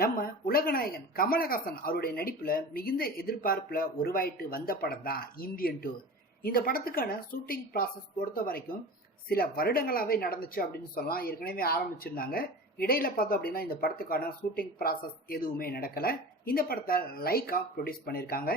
நம்ம உலகநாயகன் கமலஹாசன் அவருடைய நடிப்புல மிகுந்த எதிர்பார்ப்புல உருவாயிட்டு வந்த படம் தான் இந்தியன் 2. இந்த படத்துக்கான ஷூட்டிங் ப்ராசஸ் பொறுத்த வரைக்கும் சில வருடங்களாவே நடந்துச்சு அப்படின்னு சொல்லலாம். ஏற்கனவே ஆரம்பிச்சிருந்தாங்க. இடையில பார்த்தோம் அப்படின்னா இந்த படத்துக்கான ஷூட்டிங் ப்ராசஸ் எதுவுமே நடக்கல. இந்த படத்தை லைக்கா ப்ரொடியூஸ் பண்ணியிருக்காங்க.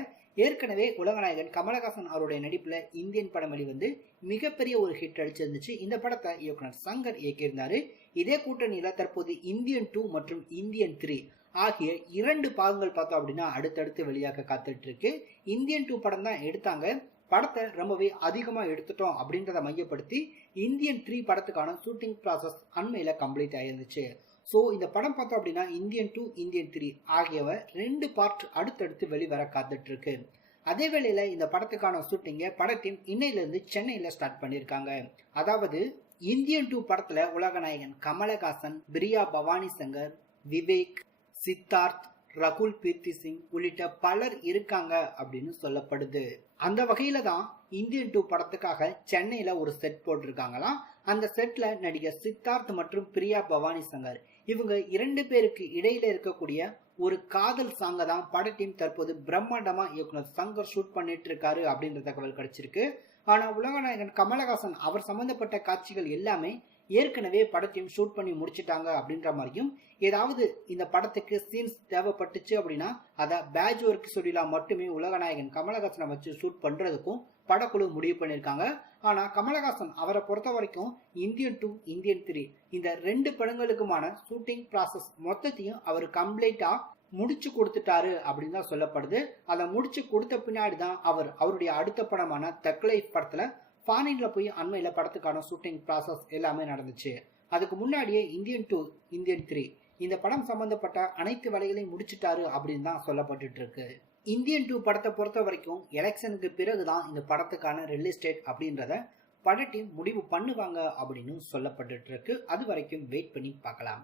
ஏற்கனவே உலகநாயகன் கமலஹாசன் அவருடைய நடிப்புல இந்தியன் படம் வெளிவந்து மிகப்பெரிய ஒரு ஹிட் அடிச்சிருந்துச்சு. இந்த படத்தை இயக்குனர் சங்கர் இயக்கியிருந்தாரு. இதே கூட்டணியில தற்போது இந்தியன் 2 மற்றும் இந்தியன் 3 ஆகிய 2 பாகங்கள் பார்த்தோம் அப்படின்னா அடுத்தடுத்து வெளியாக காத்துட்டு இருக்கு. இந்தியன் 2 படம் தான் எடுத்தாங்க. படத்தை ரொம்பவே அதிகமா எடுத்துட்டோம் அப்படின்றத மையப்படுத்தி இந்தியன் 3 படத்துக்கான ஷூட்டிங் ப்ராசஸ் அண்மையில கம்ப்ளீட் ஆயிருந்துச்சு. ஸோ இந்த படம் பார்த்தோம் அப்படின்னா இந்தியன் 2 இந்தியன் 3 ஆகியவை 2 பார்ட் அடுத்தடுத்து வெளிவர காத்துட்டு இருக்கு. அதே வேளையில இந்த படத்துக்கான ஷூட்டிங்கை பட டீம் இன்னையிலிருந்து சென்னையில ஸ்டார்ட் பண்ணியிருக்காங்க. அதாவது இந்தியன் 2 படத்துல உலகநாயகன் கமலஹாசன், பிரியா பவானி சங்கர், விவேக், சித்தார்த், ரகுல் பீர்த்தி சிங் உள்ளிட்ட பலர் இருக்காங்க அப்படின்னு சொல்லப்படுது. அந்த வகையில தான் இந்தியன் 2 படத்துக்காக சென்னையில ஒரு செட் போட்டிருக்காங்களாம். அந்த செட்ல நடிகர் சித்தார்த் மற்றும் பிரியா பவானி சங்கர் இவங்க 2 பேருக்கு இடையில இருக்கக்கூடிய ஒரு காதல் சாங்க தான் பட டீம் தற்போது பிரம்மாண்டமா இயக்குனர் சங்கர் ஷூட் பண்ணிட்டு இருக்காரு அப்படின்ற தகவல் கிடைச்சிருக்கு. ஆனா உலகநாயகன் கமலஹாசன் அவர் சம்பந்தப்பட்ட காட்சிகள் எல்லாமே ஏற்கனவே படத்தையும் ஷூட் பண்ணி முடிச்சிட்டாங்க அப்படின்ற மாதிரியும், ஏதாவது இந்த படத்துக்கு சீன்ஸ் தேவைப்பட்டுச்சு அப்படின்னா அதை பேட்ச் ஒர்க் சொல்லிலாம் மட்டுமே உலகநாயகன் கமலஹாசனை வச்சு ஷூட் பண்றதுக்கும் படக்குழு முடிவு பண்ணியிருக்காங்க. ஆனா கமலஹாசன் அவரை பொறுத்த வரைக்கும் இந்தியன் 2 இந்தியன் 3 இந்த 2 படங்களுக்குமான ஷூட்டிங் ப்ராசஸ் மொத்தத்தையும் அவர் கம்ப்ளீட்டா முடிச்சு கொடுத்துட்டாரு அப்படின்னு தான் சொல்லப்படுது. அதை முடிச்சு கொடுத்த பின்னாடி தான் அவருடைய அடுத்த படமான தக் லைஃப் படத்துல ஃபாரின்ல போய் அண்மையில படத்துக்கான ஷூட்டிங் ப்ராசஸ் எல்லாமே நடந்துச்சு. அதுக்கு முன்னாடியே இந்தியன் 2 இந்தியன் 3 இந்த படம் சம்பந்தப்பட்ட அனைத்து வேலைகளையும் முடிச்சுட்டாரு அப்படின்னு தான் சொல்லப்பட்டு இருக்கு. இந்தியன் 2 படத்தை பொறுத்த வரைக்கும் எலெக்ஷனுக்கு பிறகுதான் இந்த படத்துக்கான ரிலீஸ் டேட் அப்படின்றத பட டீம் முடிவு பண்ணுவாங்க அப்படின்னு சொல்லப்பட்டு இருக்கு. அது வரைக்கும் வெயிட் பண்ணி பார்க்கலாம்.